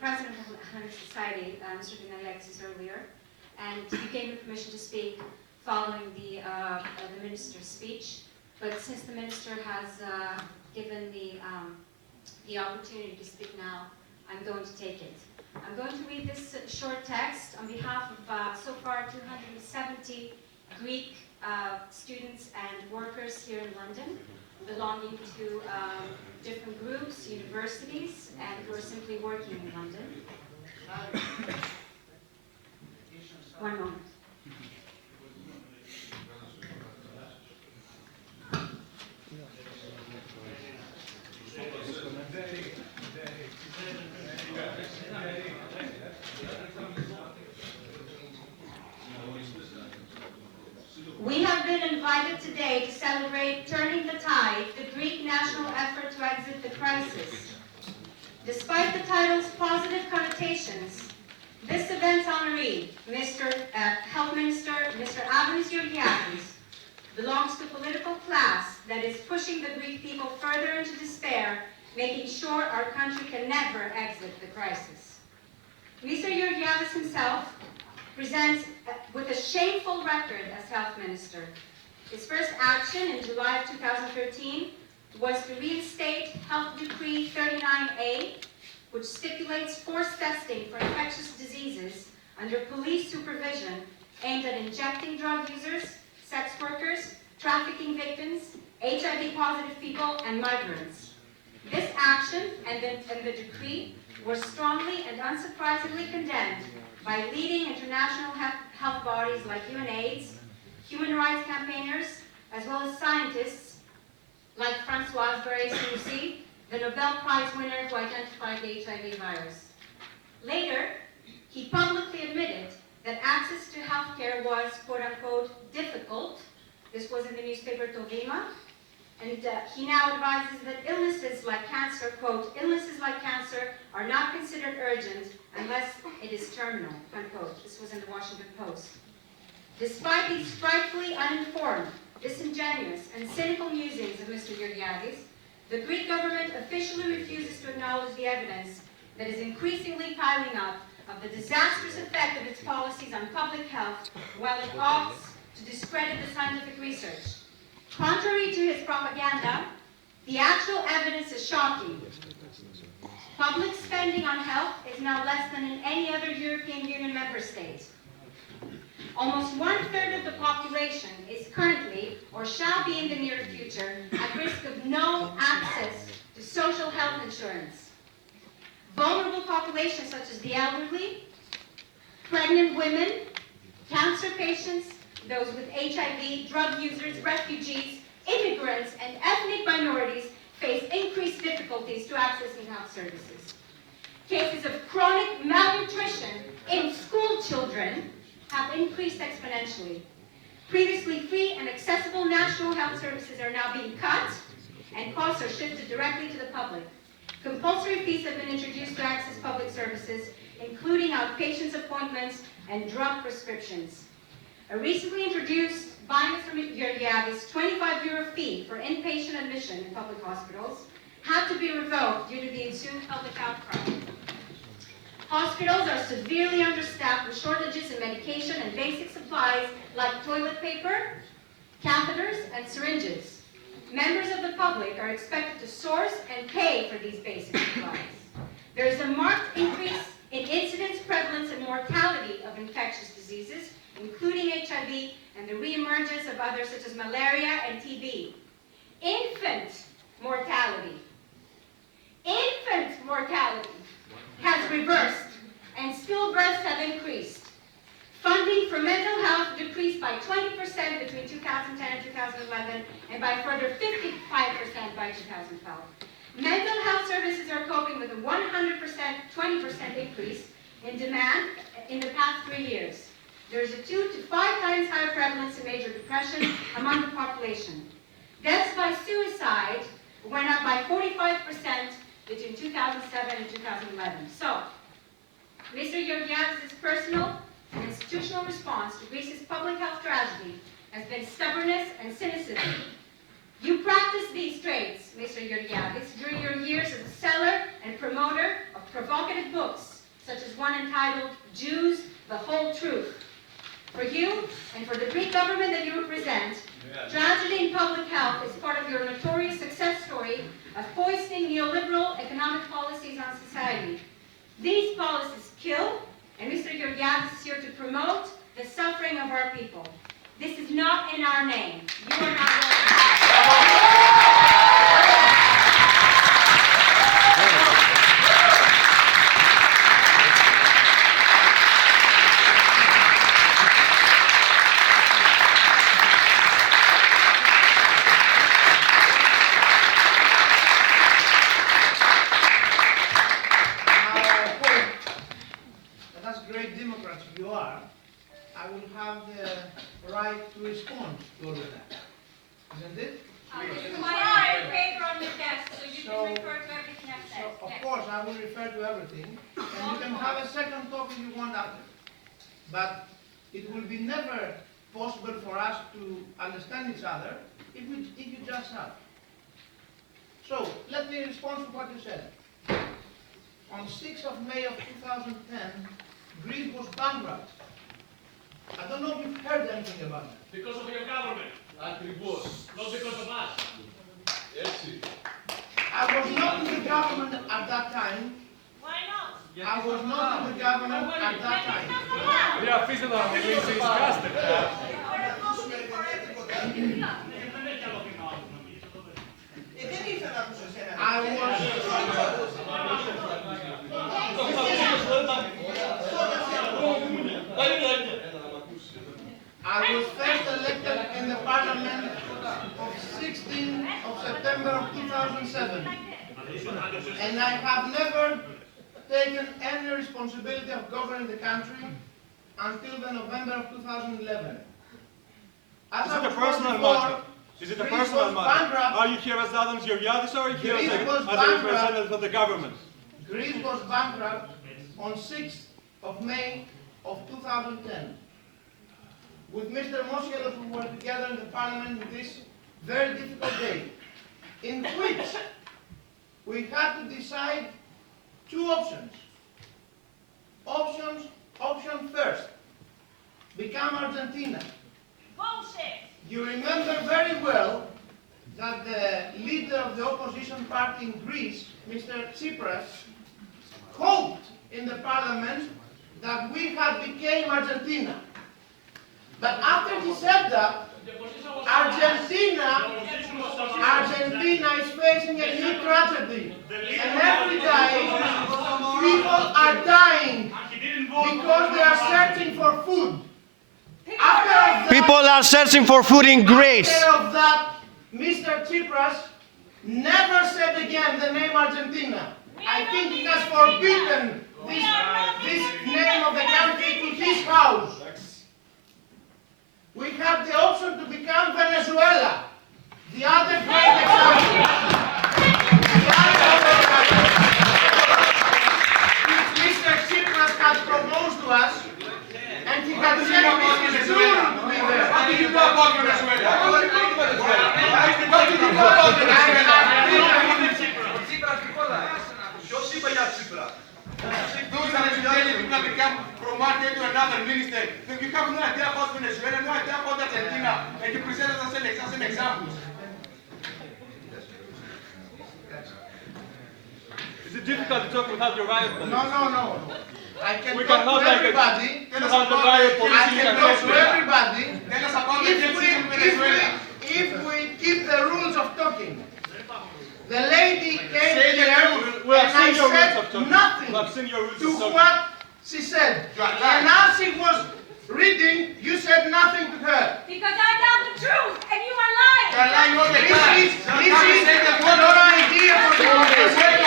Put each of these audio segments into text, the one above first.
president of the Hellenic Society, Mr. Dinalexis, earlier, and he gave me permission to speak following the minister's speech. But since the minister has given the opportunity to speak now, I'm going to take it. I'm going to read this short text on behalf of so far 270 Greek students and workers here in London, belonging to different groups, universities, and who are simply working in London. One moment. We have been invited today to celebrate Turning the Tide, the Greek national effort to exit the crisis. Despite the title's positive connotations, this event's honoree, Health Minister Mr. Adonis Georgiadis, belongs to a political class that is pushing the Greek people further into despair, making sure our country can never exit the crisis. Mr. Georgiadis himself presents with a shameful record as health minister. His first action in July of 2013 was to reinstate Health Decree 39A, which stipulates forced testing for infectious diseases under police supervision aimed at injecting drug users, sex workers, trafficking victims, HIV-positive people, and migrants. This action and the decree were strongly and unsurprisingly condemned by leading international health bodies like UNAIDS, human rights campaigners, as well as scientists like Françoise Barré-Sinoussi, the Nobel Prize winner who identified the HIV virus. Later, he publicly admitted that access to healthcare was, quote-unquote, difficult. This was in the newspaper Tovima. And he now advises that illnesses like cancer, quote, illnesses like cancer are not considered urgent unless it is terminal, unquote. This was in the Washington Post. Despite these frightfully uninformed, disingenuous, and cynical musings of Mr. Georgiadis, the Greek government officially refuses to acknowledge the evidence that is increasingly piling up of the disastrous effect of its policies on public health, while it opts to discredit the scientific research. Contrary to his propaganda, the actual evidence is shocking. Public spending on health is now less than in any other European Union member state. Almost 1/3 of the population is currently, or shall be in the near future, at risk of no access to social health insurance. Vulnerable populations such as the elderly, pregnant women, cancer patients, those with HIV, drug users, refugees, immigrants, and ethnic minorities face increased difficulties to accessing health services. Cases of chronic malnutrition in school children have increased exponentially. Previously free and accessible national health services are now being cut, and costs are shifted directly to the public. Compulsory fees have been introduced to access public services, including outpatients appointments and drug prescriptions. A recently introduced by Mr. Georgiadis €25 fee for inpatient admission in public hospitals had to be revoked due to the ensuing public outcry. Hospitals are severely understaffed with shortages in medication and basic supplies like toilet paper, catheters, and syringes. Members of the public are expected to source and pay for these basic supplies. There is a marked increase in incidence, prevalence, and mortality of infectious diseases, including HIV and the reemergence of others such as malaria and TB. Infant mortality has reversed, and stillbirths have increased. Funding for mental health decreased by 20% between 2010 and 2011, and by a further 55% by 2012. Mental health services are coping with a 20% increase in demand in the past 3 years. There is a 2 to 5 times higher prevalence in major depression among the population. Deaths by suicide went up by 45% between 2007 and 2011. So, Mr. Georgiadis' personal and institutional response to Greece's public health tragedy has been stubbornness and cynicism. You practiced these traits, Mr. Georgiadis, during your years as a seller and promoter of provocative books, such as one entitled Jews, the Whole Truth. For you, and for the Greek government that you represent, tragedy in public health is part of your notorious success story of foisting neoliberal economic policies on society. These policies kill, and Mr. Georgiadis is here to promote the suffering of our people. This is not in our name. You are not welcome. But it will be never possible for us to understand each other if you just shout. So, let me respond to what you said. On 6th of May of 2010, Greece was bankrupt. I don't know if you've heard anything about that. Because of your government. Ακριβώς. Not because of us. Έτσι. I was not in the government at that time. Why not? I was not in the government at that time. Αφήστε να μιλήσει, σκάστε. I was first elected in the parliament of 16th of September of 2007. And I have never taken any responsibility of governing the country until the November of 2011. Is it a personal matter? Is it a personal matter? Are you here as Adonis Georgiadis or are you here as a representative of the government? Greece was bankrupt on 6th of May of 2010. With Mr. Moscheles, we were together in the parliament in this very difficult day, in which we had to decide two options. Option first, become Argentina. Bullshit! You remember very well that the leader of the opposition party in Greece, Mr. Tsipras, hoped in the parliament that we had become Argentina. But after he said that, Argentina is facing a new tragedy. And every day, people are dying because they are searching for food. People are searching for food in Greece. After that, Mr. Tsipras never said again the name Argentina. I think he has forbidden this name of the country to his house. We have the option to become Venezuela, the other great example. Which Mr. Tsipras had proposed to us, and he had said it is true to be there. What did you know about Venezuela? What did you know about Venezuela? Those are Venezuelans who have become promoted to another minister. You have no idea about Venezuela, no idea about Argentina, and you present us as an example. Is it difficult to talk without your riot police? No. I can We talk cannot to everybody. Tell us about riot police I in can talk to Venezuela. everybody. Tell us about the cases in Venezuela. If we keep the rules of talking. The lady came Say the here truth. We have and I seen your rules of said talking. nothing We have seen your rules to of talking. what she said. You are lying. And as she was reading, you said nothing to her. Because I tell the truth, and you are lying! You are lying all the This time. is your idea for democracy.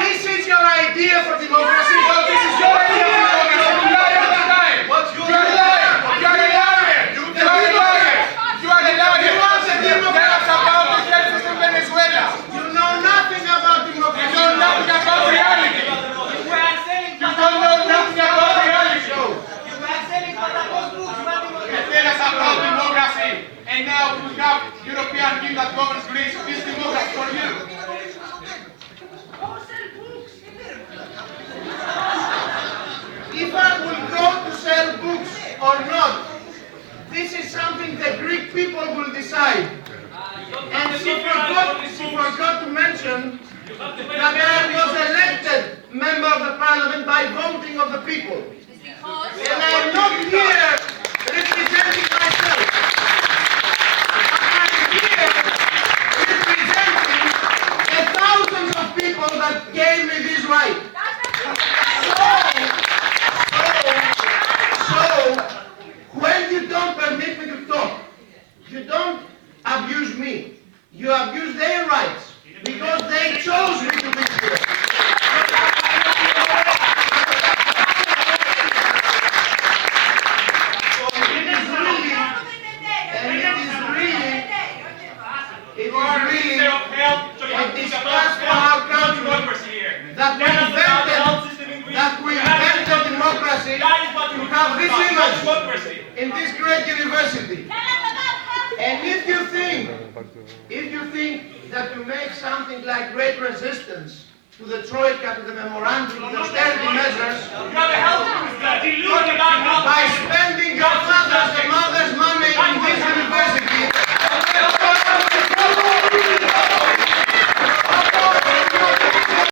This is your idea for democracy. This is your idea. You lie all the time. You are a liar. You are a liar. You are a liar. You are a liar. Tell us about the cases in Venezuela. You know nothing about You democracy. know nothing about reality. You don't know nothing about reality. You tell us about democracy, and now we have European that governs Greece is democracy for you. If I will go to sell books or not, this is something the Greek people will decide. And she forgot to mention that I was elected member of the parliament by voting of the people. And I am not here representing myself. I am here representing the thousands of people that gave me this right. So, when you don't permit me to talk, you don't abuse me. You abuse their rights because they chose me to be here. A disgrace for our country that we invented democracy to have this image in this great university. And if you think that to make something like great resistance to the Troika, to the memorandum, to the austerity measures,